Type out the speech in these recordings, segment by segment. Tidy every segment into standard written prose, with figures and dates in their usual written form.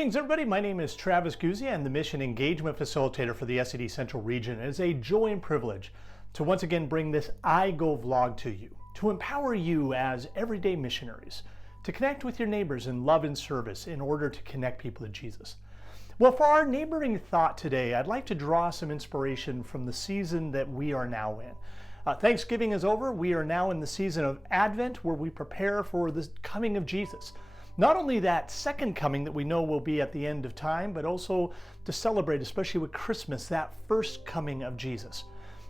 Greetings everybody, my name is Travis Guzzi. I'm the Mission Engagement Facilitator for the SED Central Region. It is a joy and privilege to once again bring this iGo vlog to you, to empower you as everyday missionaries, to connect with your neighbors in love and service in order to connect people to Jesus. Well, for our neighboring thought today, I'd like to draw some inspiration from the season that we are now in. Thanksgiving is over. We are now in the season of Advent, where we prepare for the coming of Jesus. Not only that second coming that we know will be at the end of time, but also to celebrate, especially with Christmas, that first coming of Jesus.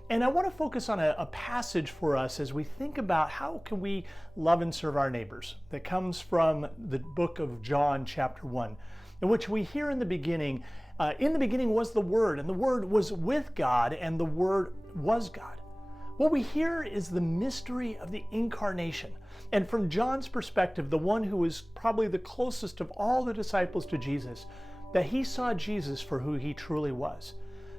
And I want to focus on a passage for us as we think about how can we love and serve our neighbors. That comes from the book of John chapter 1, in which we hear in the beginning was the Word, and the Word was with God, and the Word was God. What we hear is the mystery of the Incarnation. And from John's perspective, the one who is probably the closest of all the disciples to Jesus, that he saw Jesus for who he truly was.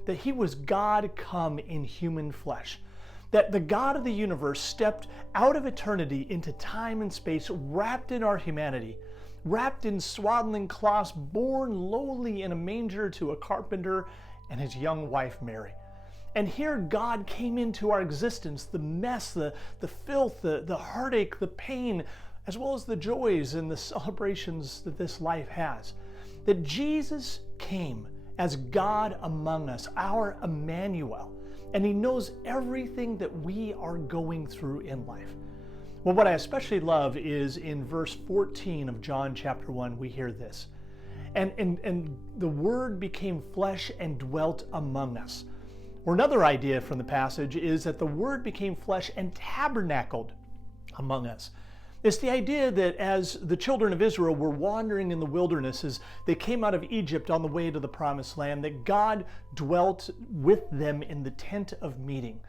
That he was God come in human flesh. That the God of the universe stepped out of eternity into time and space, wrapped in our humanity, wrapped in swaddling cloths, born lowly in a manger to a carpenter and his young wife Mary. And here God came into our existence, the mess, the filth, the heartache, the pain, as well as the joys and the celebrations that this life has. That Jesus came as God among us, our Emmanuel, and he knows everything that we are going through in life. Well, what I especially love is in verse 14 of John chapter 1, we hear this. And the Word became flesh and dwelt among us. Or another idea from the passage is that the Word became flesh and tabernacled among us. It's the idea that as the children of Israel were wandering in the wilderness, as they came out of Egypt on the way to the Promised Land, that God dwelt with them in the tent of meeting.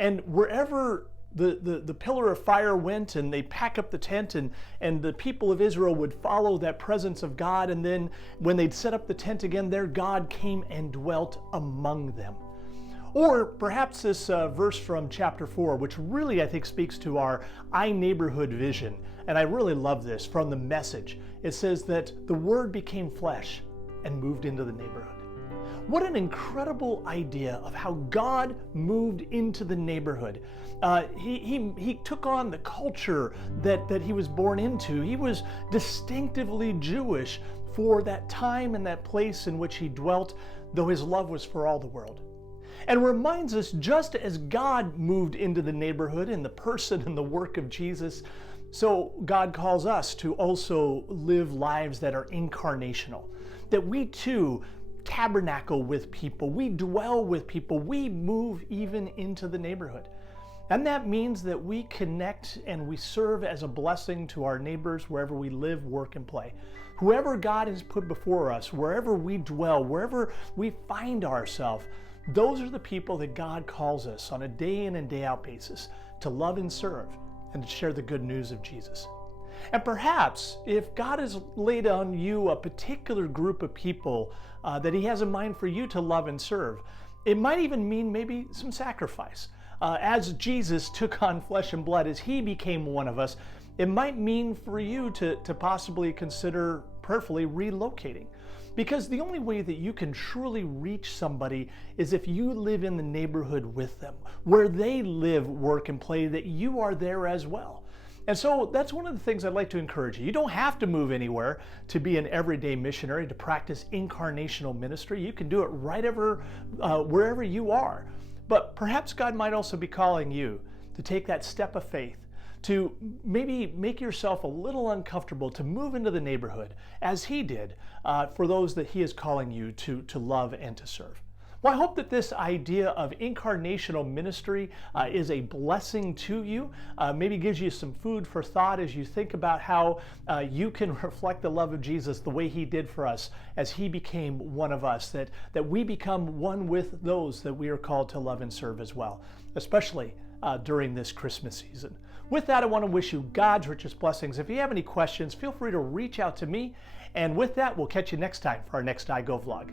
And wherever the pillar of fire went, and they'd pack up the tent, and the people of Israel would follow that presence of God, and then when they'd set up the tent again, their God came and dwelt among them. Or perhaps this verse from chapter 4, which really I think speaks to our iNeighborhood vision. And I really love this from the Message. It says that the Word became flesh and moved into the neighborhood. What an incredible idea of how God moved into the neighborhood. He took on the culture that he was born into. He was distinctively Jewish for that time and that place in which he dwelt, though his love was for all the world. And reminds us, just as God moved into the neighborhood in the person and the work of Jesus, so God calls us to also live lives that are incarnational. That we too tabernacle with people, we dwell with people, we move even into the neighborhood. And that means that we connect and we serve as a blessing to our neighbors wherever we live, work, and play. Whoever God has put before us, wherever we dwell, wherever we find ourselves, those are the people that God calls us on a day in and day out basis to love and serve and to share the good news of Jesus. And perhaps if God has laid on you a particular group of people that he has in mind for you to love and serve, it might even mean maybe some sacrifice. As Jesus took on flesh and blood, as he became one of us, it might mean for you to possibly consider prayerfully relocating. Because the only way that you can truly reach somebody is if you live in the neighborhood with them, where they live, work, and play, that you are there as well. And so that's one of the things I'd like to encourage you. You don't have to move anywhere to be an everyday missionary, to practice incarnational ministry. You can do it wherever you are. But perhaps God might also be calling you to take that step of faith, to maybe make yourself a little uncomfortable, to move into the neighborhood as he did for those that he is calling you to love and to serve. Well, I hope that this idea of incarnational ministry is a blessing to you, maybe gives you some food for thought as you think about how you can reflect the love of Jesus the way he did for us as he became one of us, that we become one with those that we are called to love and serve as well, especially during this Christmas season. With that, I want to wish you God's richest blessings. If you have any questions, feel free to reach out to me. And with that, we'll catch you next time for our next iGo vlog.